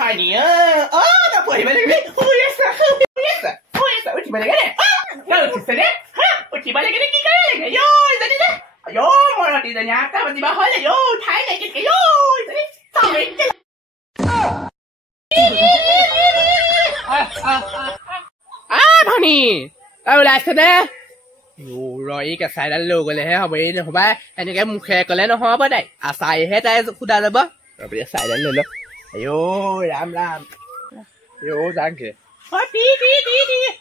Honey, não pode, mas ele essa, uti balik ni. Kalau tu sedek, uti balik ni kita ni. Yo, tadi dah. Yo, mana tidak nyata mesti bahaya. Yo, Thai lagi ke yo. Tadi sampai ke. Honey, tahu lah sedek. Yo, rồi cái sai đã lừa rồi hả bây giờ ba anh cái mùng khe có lẽ nó hóa bên này à sai hết đây khu đa rồi bớt rồi bây giờ sai đã lừa luôn ayo làm ayo giang kìa đi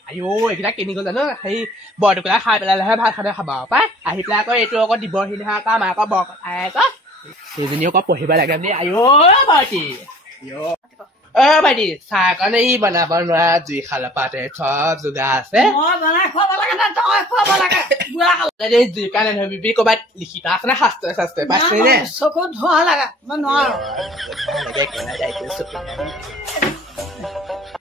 ayo cái đá kia này còn nữa hay bỏ được cái đá khaiไปแล้วให้พาเขาได้ขับบอกไปอ่ะฮิปแล้วก็ไอ้ตัวก็ดิบอลฮินฮาก็มาก็บอกก็คือจะนิ้วก็ปวดฮิปอะไรกันนี่ayo บอจีayo bà đi xa cái này bà na bà na duy khá là bà để cho dù gà xe bà na khoa bà la cái này khoa bà la cái đây đây duy cái này hơi bị có bắt lịch ta nó hắt tới sát tới bắt này nè số con hoa là cái mà nó cái này đây cái sụp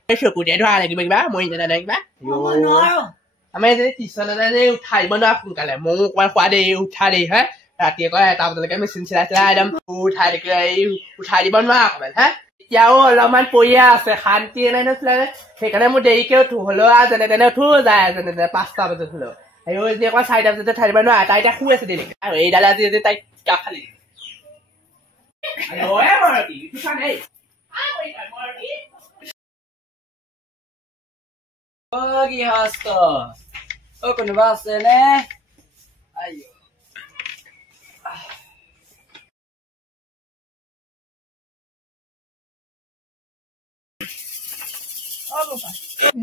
cái sụp của đèn hoa này cái mình bác mồi này này bác mà nó à mấy cái thì sao nó đây thay bên đó cũng cái này mua quan khóa đi thay đi hết là tiền có tao từ cái mình xin ra đâm thay được cái thay đi bên đó các bạn ha Jauh laman puya sekanti na nusla sekana mo dei ke tu holo a jane na tu za jane pasta ba holo ayo je kwa sai da ta thai ba no a tai ta khu se de ai da la de tai ka khali ayo e mo ti tu san ei ai oi ka mo ti Pagi hasto o kon ba se ne ayo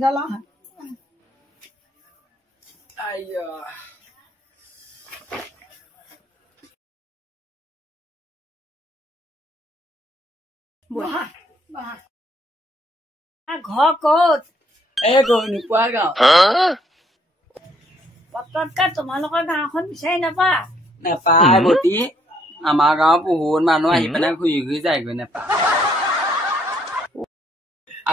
Ra lo hả? Ayo. Bà. Khó cô. Ê cô ni quá kau. Hả? Bắt cắt tụi nó có nào không xe nè ba. Nè pa bố tí. Ama kau puhun ma no hi panan khui khui jai ko nè pa.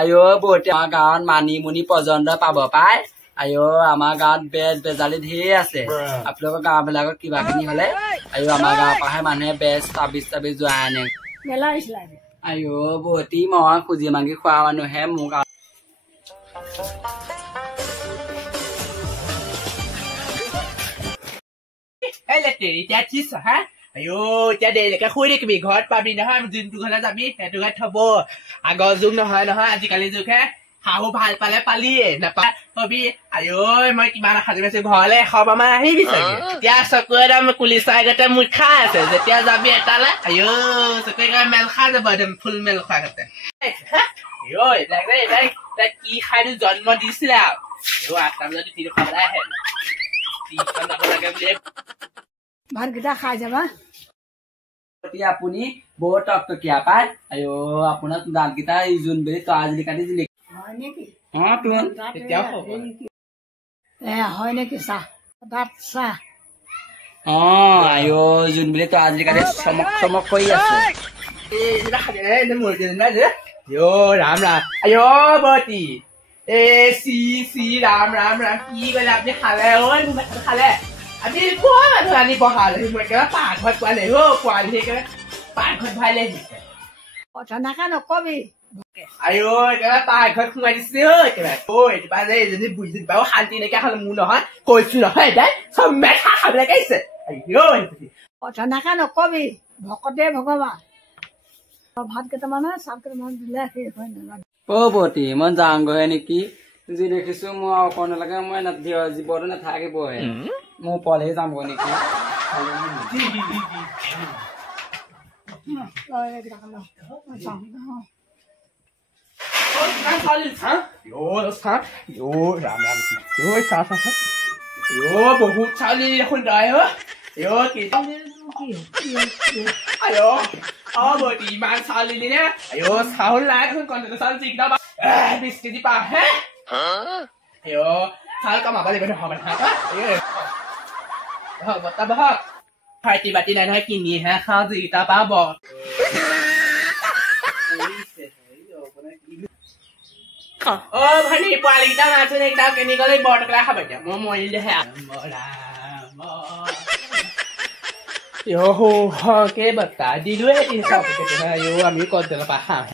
Ayo boti ama gaon mani muni পর্যন্ত পাব পায় ayo আমাৰ গাঁৱত বেজ বেজালি ধেৰ আছে আপোনালোকৰ গাঁওবিলাকত কিবা কিনি হলে ayo আমাৰ গাঁৱৰ পৰাহে মানুহে বেজ তাবিজ যোৱাই আনে মেলা আহিছিলে ayo বতি মই খুজি মাগি খোৱা মানুহে মোক Ê là chị cha chít hả? Ayo, cha đây là cái khui đi cái bị hot, bà bị nó hai mình dừng tụi nó làm biết, tụi nó turbo, à còn dùng nó hơi, chỉ cần lấy được hết, hào hùng phải phải lấy pali, nè bà, bà bị, ayo, mấy cái bà nó khát cái sự hỏi lên, khó bà mà hay biết sao? Cha sợ quên ra mà cùi sai cái tên mũi khá, rồi cha ra biết ta lá, ayo, sợ cái mèo khá ra bờ đầm phun mèo khá cái tên, ayo, đây kí khai được dọn món đi xí nào, ayo, à, tạm thời thì được khôngได้hết, thì con nó là cái gì? ভাত কেইটা খাই যাবা এতিয়া আপুনি বৰ টকটকিয়া পায় আয়ো আপোনাৰ দাঁত কেইটা জুন বেলি তো আজি কাটি দিলে হয় নেকি তোন তেতিয়াও হ'ব হয় নেকি চাহ দাঁত চাহ আয়ো জুন বেলি তো আজি কাটি চমক কৰি আছে ৰাম আয়ো বতি চি ৰাম কি কৰিলে আপুনি খালে খালে anh đi quá mà thôi anh đi bỏ hà là mình cái bản thuật qua này hơ qua thì cái bản thuật phải lên cho nó cái nó có gì ai ơi cái bản thuật không ai đi xưa cái này ôi thì bạn đây thì bùi dịch báo hành thì này cái hàng muốn nó hết coi chuyện nó hết đấy sao mẹ thằng này cái gì ai ơi cho nó cái nó có gì bỏ con đêm không mà ভাত কেইটামান চাহ কেইটামান দিলে সেই হয় না ও বতি মই যাওঁগৈ নেকি যি দেখিছো মই অকণ লাগে মই জীৱনটো নাথাকিবহে মোৰ পলেই যামগৈ নেকি বহুত চালি এখন যায় কি ayo bởi vì bạn sao lên nè ayo sao lại không còn được sao dịch đâu ba biscuit đi ba hả ayo sao các bạn bây giờ họ mình hả á họ ta ba phải chỉ bạn đi này hay kinh gì hả sao gì ta ba bỏ phải đi qua đi ta mà cho nên ta cái này có lấy bỏ được là không phải mua đi hả mua là Yo, cái bật tả đi đuôi thì sao cái này yo, ami còn từ là bà hàng.